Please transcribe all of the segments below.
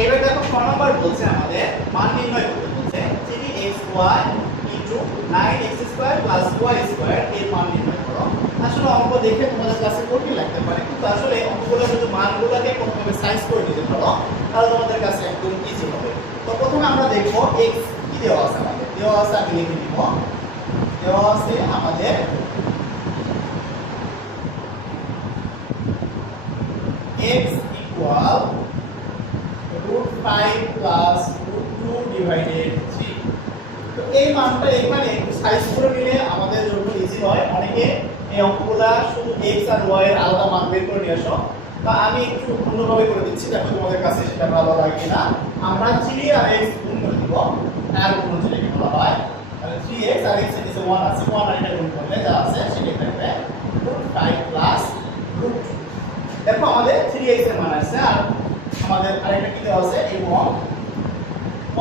এবার দেখো ক নম্বর বলছে আমাদের মান নির্ণয় করতে বলছে 3xy into 9x² plus y² এর মান নির্ণয় করো। আসলে অঙ্ক দেখে তোমাদের কাছে কঠিন লাগতে পারে, কিন্তু আসলে অঙ্কগুলো যদি মানগুলোকে কোনোভাবে সাইজ করে দিতে পারো তাহলে তোমাদের কাছে একদম ইজি হবে। তো প্রথমে আমরা দেখব x কি দেওয়া আছে আমাদের। দেওয়া আছে, আমি লিখে নিব। দেওয়া আছে আমাদের x ইকুয়াল √5 প্লাস √2 ডিভাইডেড 3। তো এই মানটা এখানে একটু সাইজ করে নিলে আমাদের জন্য ইজি হয়। অনেকে এই অঙ্কগুলা শুধু x আর y এর আলাদা মান বের করে নিয়ে আসো, তা আমি একটু অন্যভাবে করে দিচ্ছি, দেখো তোমাদের কাছে সেটা ভালো লাগে কিনা। আমরা 3 আর x গুণ করে দিব, আর গুণ যেটাকে বলা হয়, তাহলে 3x আর x এর নিচে 1 আছে, 1 আর এটা গুণ করলে যা আছে সেটাই থাকবে √5 প্লাস √2। দেখো আমাদের 3x এর মান আছে, আর আমাদের আরেকটা কি দেওয়া আছে, এবং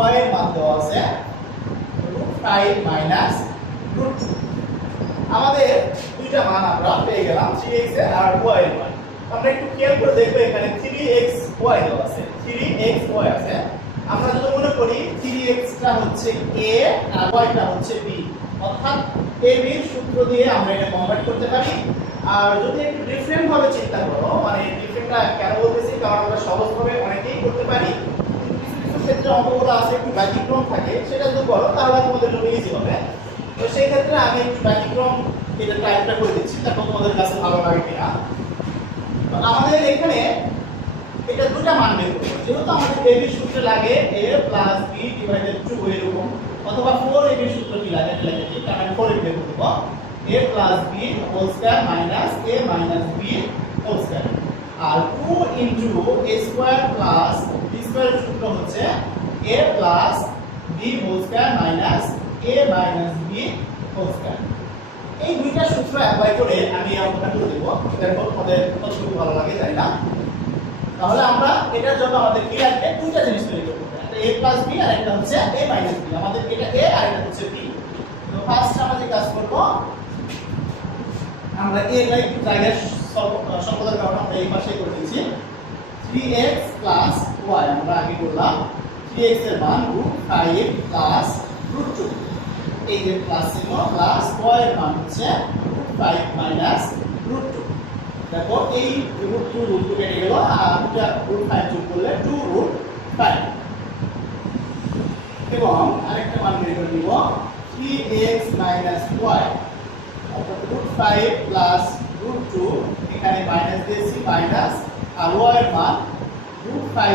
y এর মান দেওয়া আছে √5 মাইনাস √2। আমাদের দুইটা মান আমরা পেয়ে গেলাম, 3x এর আর y এর মান। আমরা একটু খেয়াল করে দেখব, এখানে 3xy দেওয়া আছে, 3xy আছে। আমরা যদি মনে করি 3x টা হচ্ছে a আর y টা হচ্ছে b, অর্থাৎ a b এর সূত্র দিয়ে আমরা এটা কনভার্ট করতে পারি। আর যদি একটু ডিফারেন্ট ভাবে চিন্তা করো, মানে ডিফারেন্টটা কেন বলতেছি, কারণ আমরা সহজভাবে অনেকেই করতে পারি, কিছু কিছু ক্ষেত্রে অঙ্কগুলো আছে একটু ব্যতিক্রম থাকে, সেটা যদি করো তাহলে তোমাদের জন্য ইজি হবে। তো সেই ক্ষেত্রে আমি একটু ব্যতিক্রম এটা টাইপটা করে দিচ্ছি, দেখো তোমাদের কাছে ভালো লাগে কিনা। তো আমাদের এখানে এটা দুটো মান বের করব, যেহেতু আমাদের a b সূত্র লাগে a প্লাস b ডিভাইডেড 2 এরকম, অথবা 4 a b সূত্র কি লাগে এটা লাগে, ঠিক আমি 4 বের করব, a plus b whole square minus a minus b whole square. আর 2 into a square plus b square সূত্র হচ্ছে a plus b whole square minus a minus b whole square. এই দুইটা সূত্র অ্যাপ্লাই করে আমি অঙ্কটা করে দেব, দেখো তোমাদের কতটুকু ভালো লাগে তাই না। তাহলে আমরা এটার জন্য আমাদের কি লাগবে, দুইটা জিনিস তৈরি করতে হবে, একটা a প্লাস b আর একটা হচ্ছে a মাইনাস b। আমাদের এটা a আর এটা হচ্ছে b। তো ফার্স্ট আমরা যে কাজ করব, আমরা a এর জায়গায় সম্পদের কারণে আমরা এই পাশে করে দিয়েছি 3x প্লাস y। আমরা আগে করলাম 3x এর মান √5 প্লাস √2, এই যে প্লাস চিহ্ন, প্লাস y এর মান হচ্ছে √5 মাইনাস √2। দেখো এই √2 কেটে গেল, আর দুটো √5 যোগ করলে 2√5। এবং আরেকটা মান বের করে নিব 3x মাইনাস y, অর্থাৎ √5 প্লাস √2, এখানে মাইনাস দিয়েছি মাইনাস, আর y এর মান √5